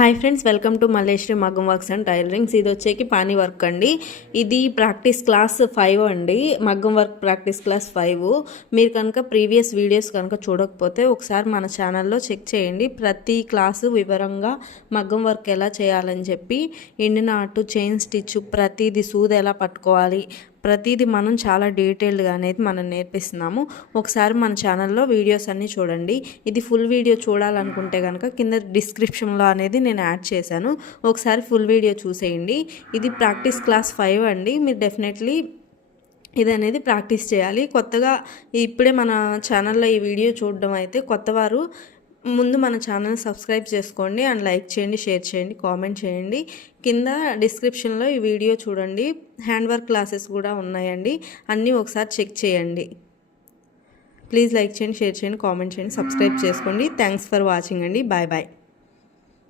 Hi friends, welcome to Malleswari మగ్గం works and tailorings. ఇది వచ్చేకి పానీ వర్క్ అండి. ఇది ప్రాక్టీస్ క్లాస్ 5 అండి. మగ్గం వర్క్ ప్రాక్టీస్ క్లాస్ 5. మీరు కనుక ప్రీవియస్ వీడియోస్ కనుక చూడకపోతే ఒకసారి మన ఛానల్లో చెక్ చేయండి. ప్రతి క్లాసు వివరంగా మగ్గం వర్క్ ఎలా చేయాలని చెప్పి, ఎండిన అటు చైన్ స్టిచ్, ప్రతిదీ సూది ఎలా పట్టుకోవాలి, ప్రతిదీ మనం చాలా డీటెయిల్డ్గా అనేది మనం నేర్పిస్తున్నాము. ఒకసారి మన ఛానల్లో వీడియోస్ అన్నీ చూడండి. ఇది ఫుల్ వీడియో చూడాలనుకుంటే కనుక కింద డిస్క్రిప్షన్లో అనేది నేను యాడ్ చేశాను. ఒకసారి ఫుల్ వీడియో చూసేయండి. ఇది ప్రాక్టీస్ క్లాస్ 5 అండి. మీరు డెఫినెట్లీ ఇది అనేది ప్రాక్టీస్ చేయాలి. కొత్తగా ఇప్పుడే మన ఛానల్లో ఈ వీడియో చూడడం అయితే కొత్తవారు ముందు మన ఛానల్ సబ్స్క్రైబ్ చేసుకోండి అండ్ లైక్ చేయండి, షేర్ చేయండి, కామెంట్ చేయండి. కింద డిస్క్రిప్షన్లో ఈ వీడియో చూడండి. హ్యాండ్ వర్క్ క్లాసెస్ కూడా ఉన్నాయండి. అన్నీ ఒకసారి చెక్ చేయండి. ప్లీజ్ లైక్ చేయండి, షేర్ చేయండి, కామెంట్ చేయండి, సబ్స్క్రైబ్ చేసుకోండి. థ్యాంక్స్ ఫర్ వాచింగ్ అండి. Bye bye.